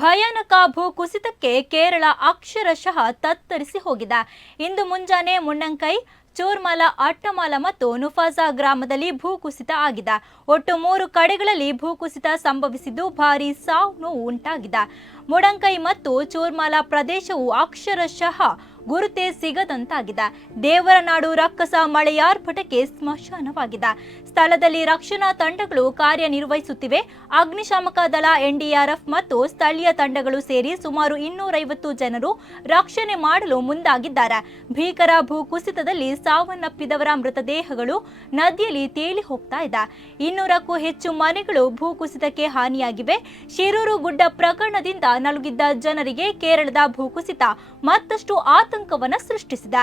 ಭಯಾನಕ ಭೂಕುಸಿತಕ್ಕೆ ಕೇರಳ ಅಕ್ಷರಶಃ ತತ್ತರಿಸಿ ಹೋಗಿದೆ. ಇಂದು ಮುಂಜಾನೆ ಮುಣ್ಣಂಕೈ, ಚೂರ್ಮಲ, ಅಟ್ಟಮಾಲ ಮತ್ತು ನುಫಾಜಾ ಗ್ರಾಮದಲ್ಲಿ ಭೂಕುಸಿತ ಆಗಿದೆ. ಒಟ್ಟು ಮೂರು ಕಡೆಗಳಲ್ಲಿ ಭೂಕುಸಿತ ಸಂಭವಿಸಿದ್ದು ಭಾರೀ ಸಾವು ನೋವು ಉಂಟಾಗಿದೆ. ಮುಡಂಕೈ ಮತ್ತು ಚೂರ್ಮಾಲ ಪ್ರದೇಶವು ಅಕ್ಷರಶಃ ಗುರುತೇ ಸಿಗದಂತಾಗಿದೆ. ದೇವರ ನಾಡು ರಕ್ಕಸ ಮಳೆಯಾರ್ಭಟಕ್ಕೆ ಸ್ಮಶಾನವಾಗಿದೆ. ಸ್ಥಳದಲ್ಲಿ ರಕ್ಷಣಾ ತಂಡಗಳು ಕಾರ್ಯನಿರ್ವಹಿಸುತ್ತಿವೆ. ಅಗ್ನಿಶಾಮಕ ದಳ, ಎನ್ಡಿಆರ್ಎಫ್ ಮತ್ತು ಸ್ಥಳೀಯ ತಂಡಗಳು ಸೇರಿ ಸುಮಾರು ಇನ್ನೂರೈವತ್ತು ಜನರು ರಕ್ಷಣೆ ಮಾಡಲು ಮುಂದಾಗಿದ್ದಾರೆ. ಭೀಕರ ಭೂಕುಸಿತದಲ್ಲಿ ಸಾವನ್ನಪ್ಪಿದವರ ಮೃತದೇಹಗಳು ನದಿಯಲ್ಲಿ ತೇಲಿ ಹೋಗ್ತಾ ಇದೆ. ಇನ್ನೂರಕ್ಕೂ ಹೆಚ್ಚು ಮನೆಗಳು ಭೂಕುಸಿತಕ್ಕೆ ಹಾನಿಯಾಗಿವೆ. ಶಿರೂರು ಗುಡ್ಡ ಪ್ರಕರಣದಿಂದ ನಲುಗಿದ್ದ ಜನರಿಗೆ ಕೇರಳದ ಭೂಕುಸಿತ ಮತ್ತಷ್ಟು ಆತಂಕವನ್ನ ಸೃಷ್ಟಿಸಿದೆ.